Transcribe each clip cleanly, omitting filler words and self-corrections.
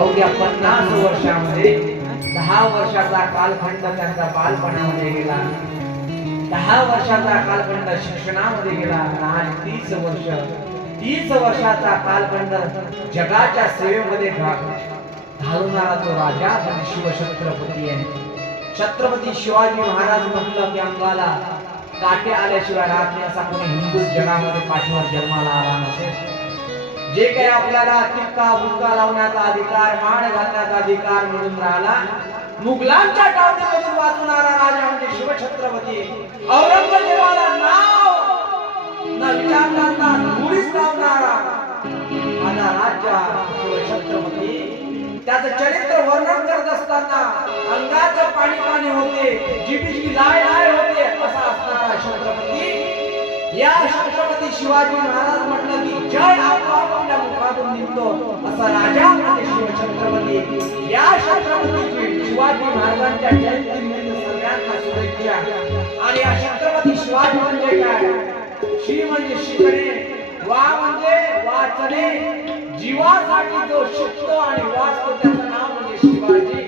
अवघ्या 50 वर्षामध्ये 10 वर्षाचा कालखंड त्यांचा बालपणामध्ये गेला, 10 वर्षाचा कालखंड शिक्षणामध्ये गेला आणि 30 वर्ष 30 वर्षाचा कालखंड जगाच्या सेवेमध्ये घालवणारा तो राजा म्हणजे शिवछत्रपती आहे. छत्रपती शिवाजी महाराज म्हटलं की अंगाला काटे आल्याशिवाय राहत नाही असा कोणी हिंदू जगामध्ये पाठीवर जन्माला आला नसेल. जे काही आपल्याला टिक्का बुक्का लावण्याचा अधिकार, माळ घालण्याचा अधिकार मिळून राहिला, मुघलांच्या टावडीमधून वाचवणारा राजा म्हणजे शिवछत्रपती. औरंगजेबाला नाव न विचारता मुळीच लावणारा माझा राजा शिवछत्रपती. त्याचं चरित्र वर्णन करत असताना अंगाचं पाणी पाणी होते, जिभेची लाय लाय होते असा असणारा छत्रपती. या छत्रपती शिवाजी महाराज म्हटलं की जय आपल्या मुखातून निघतो असा राजा म्हणजे शिवछत्रपती. या छत्रपती शिवाजी महाराजांच्या जयंतीनिमित्त सगळ्यांना शुभेच्छा. आणि या छत्रपती शिवाजी म्हणजे काय? शी म्हणजे शिकणे, वा म्हणजे वाचणे, जीवासाठी जो शिकतो आणि वाचतो त्याचं नाव म्हणजे शिवाजी.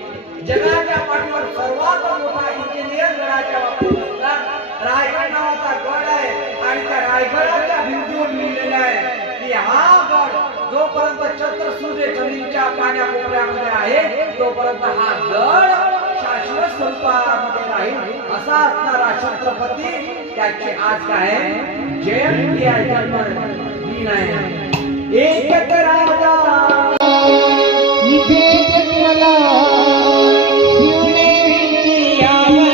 जगाच्या पाठीवर सर्वात मोठा इंजिनियर गडाच्या बाबतीत असला रायगड नावाचा गड आहे आणि त्या रायगडाच्या भिंतीवर लिहिलेलं आहे की हा गड जोपर्यंत छत्र सूर्य जमिनीच्या कानाकोपऱ्यामध्ये आहे तोपर्यंत हा गड शाश्वत स्वरूपामध्ये राहील असा असणारा छत्रपती. त्याची आज काय जयंती आहे, जन्मदिन आहे. एकच राजा इथे जन्मला शिवने विंध्यावर.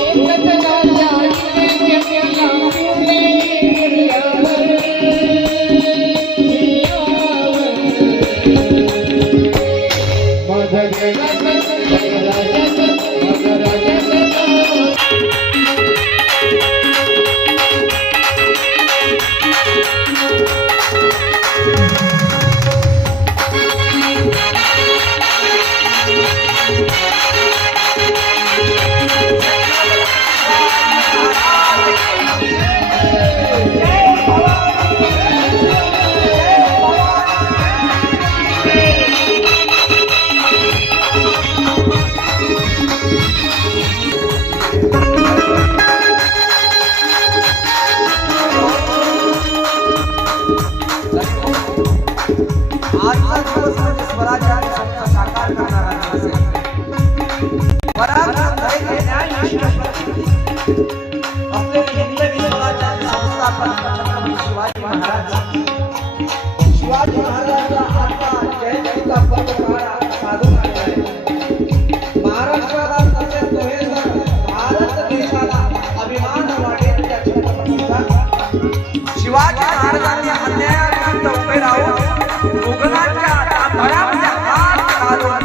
एकच राजा इथे जन्मला शिवने विंध्यावर. माझा शिवाजी महाराजांचा आता जयंतीचा पर्व साधून आहे. महाराष्ट्राला तसेच भारत देशाला अभिमान वाटेल त्या छत्रपतीचा. शिवाजी महाराजांनी अन्यायाविरुद्ध उभे राहून मुघलांच्या तांतड्यामध्ये हात घालून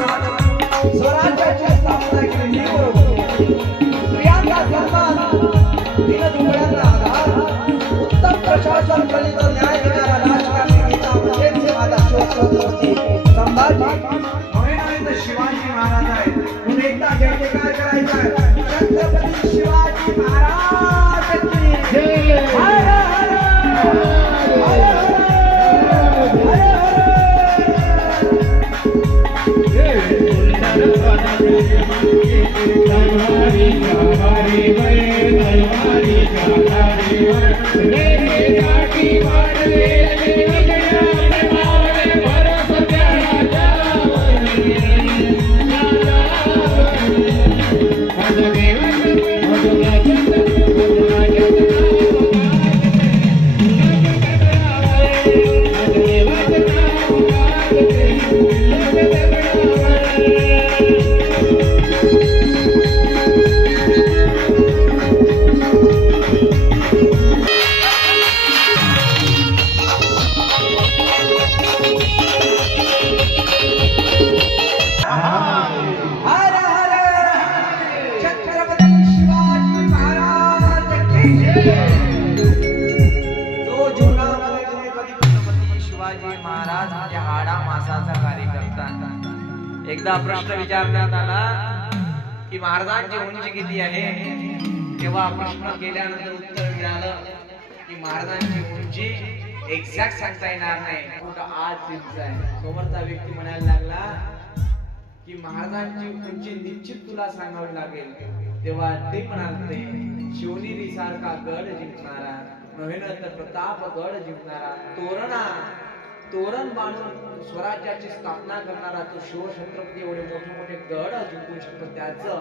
स्वराज्याची स्थापना केली. स्त्रियांचा सन्मान, दीनदुबळ्यांना आधार, उत्तम प्रशासन करीत न्याय देणारा राजकारणी नेता म्हणजे माझा शिवछत्रपती संभाजी. म्हणून शिवाजी महाराज आहे म्हणून एकदा जयजयकार करायचा आहे. छत्रपती शिवाजी महाराज की जय. हर हर हर एकदा प्रश्न विचारण्यात आला की महाराजांची उंची किती आहे, तेव्हा प्रश्न केल्यानंतर उत्तर मिळालं की महाराजांची उंची एक्झॅक्ट सांगता येणार नाही, कुठं आज फिक्स आहे. समोरचा व्यक्ती म्हणायला लागला की महाराजांची उंची निश्चित तुला सांगावी लागेल. तेव्हा ते म्हणाले, शिवनेरी सारखा गड जिंकणारा, नव्हे प्रतापगड जिंकणारा, तोरण बांधून स्वराज्याची स्थापना करणारा तो शिवछत्रपती एवढे मोठे मोठे गड जिंकू शकतो. त्याचं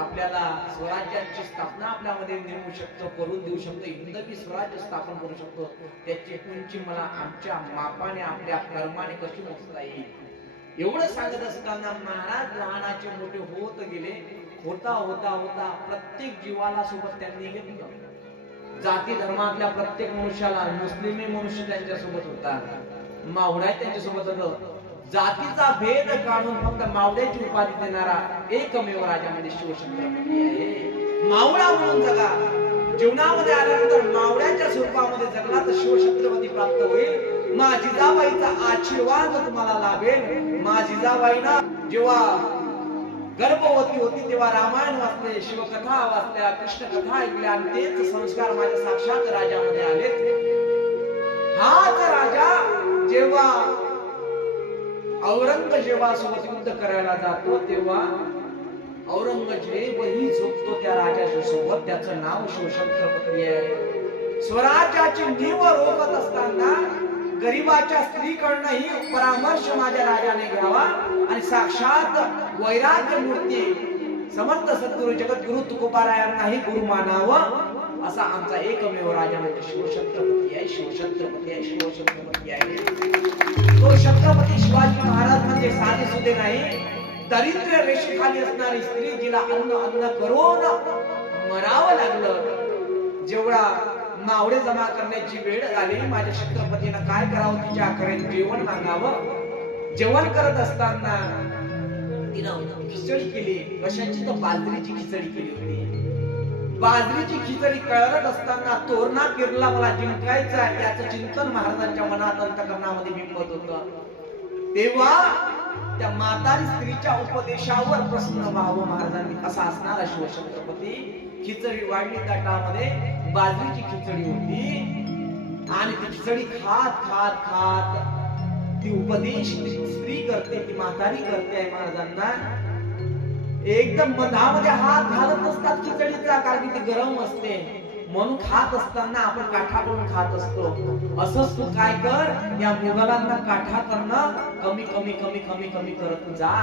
आपल्याला स्वराज्याची स्थापना आपल्यामध्ये नेमू शकतो, करून देऊ शकतो, हिंदवी स्वराज्य स्थापन करू शकतो. त्याची उंची मला आमच्या मापाने आपल्या कर्माने कशी मोजता येईल. एवढं सांगत असताना महाराज लहानाचे मोठे होत गेले. होता होता होता प्रत्येक जीवाला सोबत त्यांनी घेतलं. जाती धर्मातल्या प्रत्येक मनुष्याला, मुस्लिमी मनुष्य त्यांच्या सोबत होता, मावळा त्यांच्या सोबत होतं. जातीचा भेद काढून फक्त मावळ्याची उपाधी देणारा एकमेव राजा म्हणजे शिवछत्रपती आहे. मावळा म्हणून जगा, जीवनामध्ये आल्यानंतर मावळ्याच्या स्वरूपामध्ये जगला तर शिवछत्रपती प्राप्त होईल. मा जिजाबाईचा आशीर्वाद तुम्हाला लाभेल. मा जिजाबाईना जेव्हा गर्भवती होती तेव्हा रामायण वाचले, शिवकथा वाचल्या, कृष्ण कथा ऐकल्या आणि तेच संस्कार माझ्या साक्षात राजामध्ये आले. हाच राजा जेव्हा औरंगजेबासोबत युद्ध करायला जातो तेव्हा औरंगजेब ही झोपतो त्या राजाच्या सोबत. त्याचं नाव शिवछत्रपती आहे. स्वराज्याची नीव रोवत असताना गरीबाच्या स्त्रीकडनंही परामर्श माझ्या राजाने घ्यावा आणि साक्षात वैराग्य मूर्ती समर्थ सद्गुरु जगद्गुरु तुकोबारायांनाही गुरु मानावं असा आमचा एकमेव राजा म्हणजे शिवछत्रपती आहे. शिवछत्रपती आहे, शिवछत्रपती आहे. तो छत्रपती शिवाजी महाराज म्हणजे साधे सुधे नाही, दरिद्र रेषेखाली असणारी स्त्री जिला अन्न करून मरावं लागलं. जेवढा मावळे जमा करण्याची वेळ आली, माझ्या छत्रपतीनं काय करावं, तिच्या आकाराने जेवण मागावं. जेवण करत असताना तिनं खिचडी केली. कशाची? तर बाजरीची खिचडी केली होती. बाजरीची खिचडी करत असताना तोरणा किरला मला जिंकायचा याचं चिंतन महाराजांच्या मनात अंतःकरणामध्ये बिंबत होतं. तेव्हा त्या म्हातारी स्त्रीच्या उपदेशावर प्रसन्न व्हावं महाराजांनी असा असणारा शिवछत्रपती. खिचडी वाढली ताटामध्ये, बाजरीची खिचडी होती आणि ती खिचडी खात खात खात ती उपदेश स्त्री करते, ती म्हातारी करते आहे महाराजांना. एकदम मधामध्ये हात घालत नसतात खिचडीचा, कारण की ती गरम असते म्हणून खात असताना आपण काठाकडून खात असतो. असंच तू काय कर, या मुघलांना काठाकडनं कमी कमी कमी कमी कमी करत जा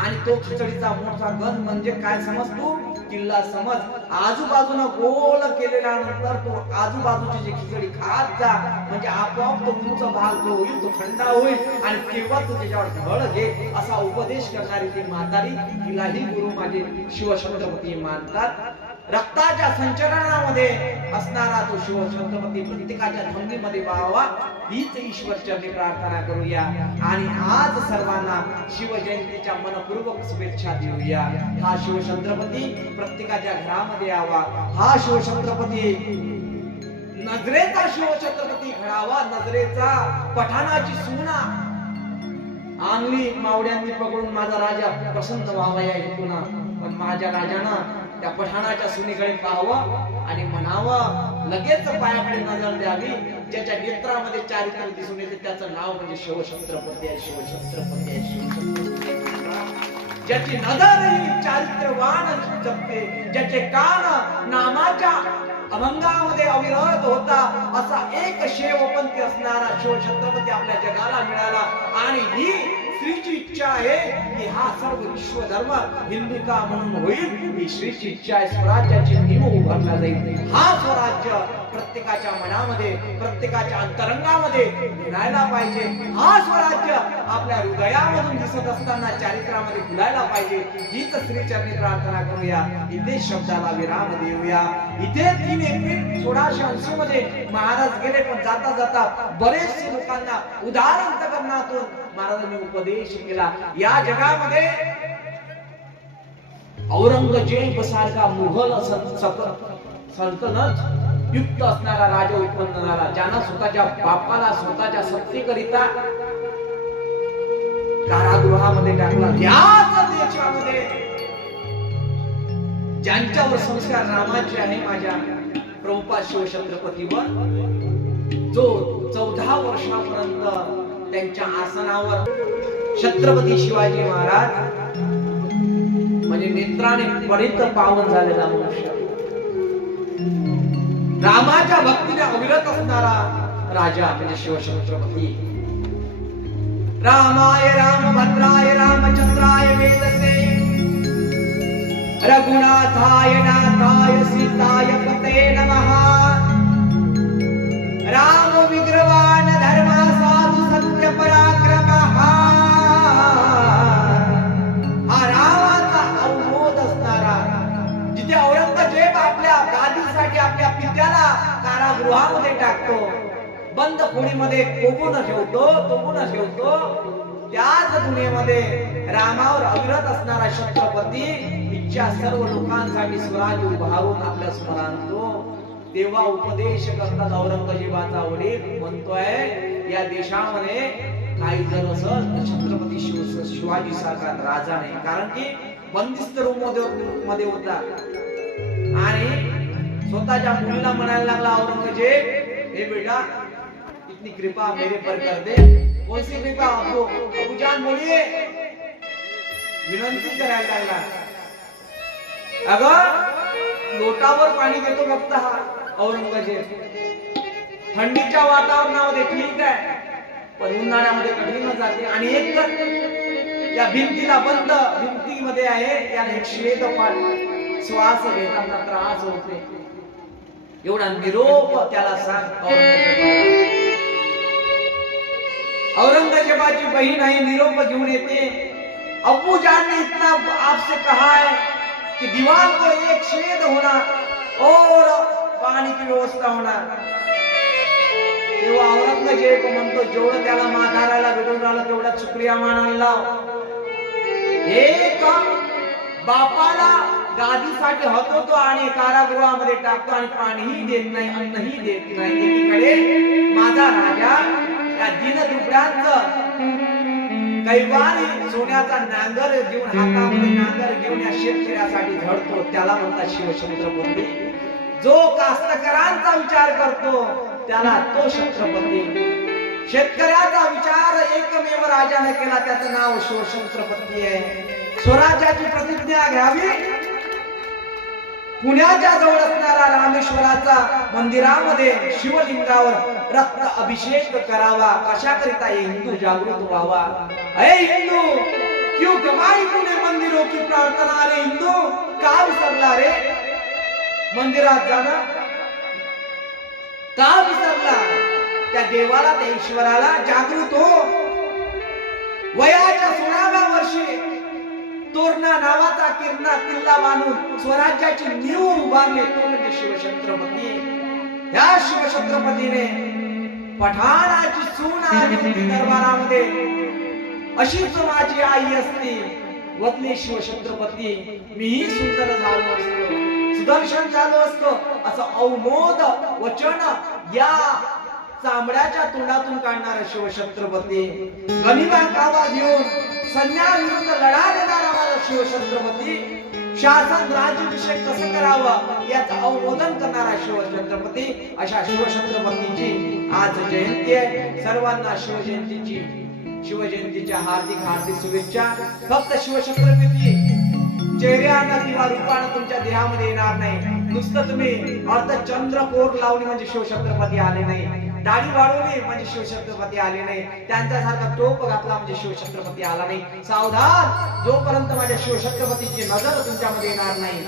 आणि तो खिचडीचा मोठा गंध म्हणजे काय समज, तू किल्ला समज. आजूबाजूला गोल केलेल्या नंतर तो आजूबाजूची जी खिचडी खात जा, म्हणजे आपोआप तो उंच भाग जो होईल तो थंड होईल आणि तेव्हा तू त्याच्यावर घड घे असा उपदेश करणारी ती म्हातारी, तिलाही गुरु माझे शिवछत्रपती मानतात. रक्ताच्या संचलनामध्ये असणारा तो शिवछत्रपती प्रत्येकाच्या धमनीमध्ये व्हावा हीच ईश्वर चरणी प्रार्थना करूया आणि आज सर्वांना शिवजयंतीच्या मनपूर्वक शुभेच्छा देऊया. हा शिवछत्रपती प्रत्येकाच्या घरामध्ये यावा. हा शिवछत्रपती नजरेचा शिवछत्रपती घडावा. नजरेचा पठाणाची सुना आणली मावड्यांनी पकडून माझा राजा प्रसन्न व्हावा या हेतून. पण माझ्या राजानं त्या पठाणाच्या सुनीकडे पाहावं आणि म्हणावं, लगेच पायाकडे नजर द्यावी. ज्याच्या नेत्रामध्ये चारित्र्य दिसून येते त्याचं नाव म्हणजे शिवछत्रपती आहे. शिवछत्रपती आहे, शिवछत्रपती. ज्याची नजर ही चारित्र्यवान जपते, ज्याचे कान नामाच्या अभंगामध्ये अविरत होता असा एक शेवपंथी असणारा शिवछत्रपती आपल्या जगाला मिळाला. आणि ही श्रीची इच्छा आहे की हा सर्व विश्व धर्म हिंदुता म्हणून होईल. ही श्रीची इच्छा आहे. स्वराज्याची नीव उभारला जाईल. हा स्वराज्य प्रत्येकाच्या मनामध्ये, प्रत्येकाच्या अंतरंगामध्ये फुलायला पाहिजे. हा स्वराज्य आपल्या हृदयामधून दिसत असताना चारित्र्यामध्ये फुलायला पाहिजे. हीच श्रीचरणी प्रार्थना करूया. इथे शब्दाला विराम देऊया. इथे 3 एप्रिल 1680 मध्ये महाराज गेले, पण जाता जाता बरेचसे लोकांना उदार अंतःकरणातून महाराजांनी उपदेश केला. या जगामध्ये औरंगजेब सारखा मुघल सल्तनत युक्त असणारा राजा उत्पन्न झाला, ज्यानं स्वतःच्या बापाला स्वतःच्या सत्तेकरिता कारागृहामध्ये टाकला. याच देशामध्ये ज्यांच्यावर संस्कार रामाचे आहे माझ्या प्रभुपाद शिवछत्रपतीवर, जो 14 वर्षापर्यंत त्यांच्या आसनावर छत्रपती शिवाजी महाराज म्हणजे नेत्राने परित पावन झालेला मनुष्य, रामाच्या भक्तीने अविरत असणारा राजा म्हणजे शिवछत्रपती. रामाय रामभद्राय रामचंद्राय वेदसे रघुनाथाय नाथाय सीताय पते नमः. राम विग्रवान धर्मा साधु सत्य पराक्रमः. हा रामाचा अवबोध असणारा, जिथे औरंगजेब आपल्या गादीसाठी आपल्या पित्याला कारागृहामध्ये टाकतो, बंद खोलीमध्ये कोपून ठेवतो, त्याच दुनियेमध्ये रामावर अविरत असणारा छत्रपती इच्छा सर्व लोकांसाठी स्वराज्य उभारून आपल्या समोर आणतो. तेव्हा उपदेश करतात औरंगजेबाचा वडील म्हणतोय या देशामध्ये काही जर असं छत्रपती शिवाजी सारखा राजा नाही, कारण की बंदिस्त रूम मध्ये होता आणि स्वतःच्या मुलीला म्हणायला लागला औरंगजेब, हे बेटा इतनी कृपा मेरे पर कर दे. कौन सी कृपा? अबू जान बोलिए, विनंती करायला लागला. अगं लोटावर पाणी देतो फक्त हा औरंगजेब. थंडीच्या वातावरणामध्ये ठीक आहे, पण उन्हाळ्यामध्ये कठीण जाते. आणि एक तर या भिंतीला बंद भिंतीमध्ये आहे, याला एक शेद पाठ श्वास घेताना त्रास होते. एवढा निरोप त्याला सांग. औरंगजेबाची बहीण आहे, निरोप घेऊन येते. अब्बू जान ने इतना आपसे कहा है कि दीवार पर एक छेद होना और पाणी की व्यवस्था होणार. तेव्हा औरंगजेब म्हणतो, जेवढं त्याला माघाराला भेटून राहिलं तेवढा शुक्रिया मानायला लाव. एक बापाला गादीसाठी हटवतो आणि कारागृहामध्ये टाकतो आणि पाणीही देत नाही, अन्नही देत नाही. एकीकडे माझा राजा या दीनदुबळ्यांचं कैवारी सोन्याचा नांगर घेऊन, हातामध्ये नांगर घेऊन या शेतकऱ्यासाठी झडतो. त्याला म्हणतात शिवछत्रपती. जो कास्तकरांचा विचार करतो त्याला तो छत्रपती. शेतकऱ्याचा विचार एकमेव राजाने केला, त्याचं नाव शिवछत्रपती आहे. स्वराज्याची प्रतिज्ञा घ्यावी, पुण्याच्या जवळ असणारा रामेश्वराचा मंदिरामध्ये शिवलिंगावर रक्त अभिषेक करावा. कशाकरिता? हिंदू जागृत व्हावा. अरे हिंदू, क्यों गवाई तूने मंदिरों की प्रार्थना? रे हिंदू, का विसरला रे मंदिरात जाणं? का विसरला? त्या देवाला, त्या ईश्वराला जागृत हो. वयाच्या 16व्या वर्षी तोरणा नावाचा किल्ला बांधून स्वराज्याची नीव उभारली, तो म्हणजे शिवछत्रपती. या शिवछत्रपतीने पठाणाची सून आली होती दरबारामध्ये, अशीच माझी आई असती, वतली शिवछत्रपती, मीही सुंदर झालो असतो, सुदर्शन झालो असतो, असं अवमोद वचन या चांबड्याच्या तोंडातून काढणारा शिवछत्रपती. गनिमा कावा घेऊन सैन्याविरुद्ध लढा देणारा माझा शिवछत्रपती. शासन राज्याभिषेक कसं करावं याचं अवमोदन करणारा शिवछत्रपती. अशा शिवछत्रपतीची आज जयंती आहे. सर्वांना शिवजयंतीच्या हार्दिक शुभेच्छा. फक्त शिवछत्रपती चेहऱ्यानं किंवा रूपानं तुमच्या देहामध्ये येणार नाही. नुसतं तुम्ही अर्धचंद्र कोर लावली म्हणजे शिवछत्रपती आले नाही, दाढी वाढवली म्हणजे शिवछत्रपती आले नाही, त्यांच्यासारखा टोप घातला म्हणजे शिवछत्रपती आला नाही. सावधान, जोपर्यंत माझ्या शिवछत्रपतीची नजर तुमच्यामध्ये येणार नाही,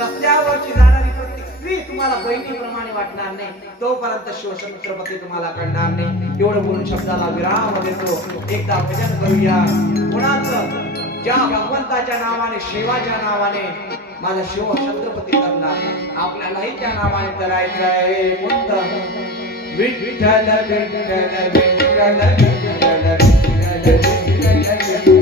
रस्त्यावरची जाणारी प्रत्येक स्त्री तुम्हाला बहिणीप्रमाणे वाटणार नाही, तोपर्यंत शिवछत्रपती तुम्हाला कळणार नाही. एवढं बोलून शब्दाला विराम देतो. एकदा भजन करूया कोणाचं? ज्या भगवंताच्या नावाने, शिवाच्या नावाने माझा शिवछत्रपती करणार, आपल्यालाही त्या नावाने करायचं आहे. कोणतं? विठ्ठल विठ्ठल विठ्ठल विठ्ठल विठ्ठल विठ्ठल विठ्ठल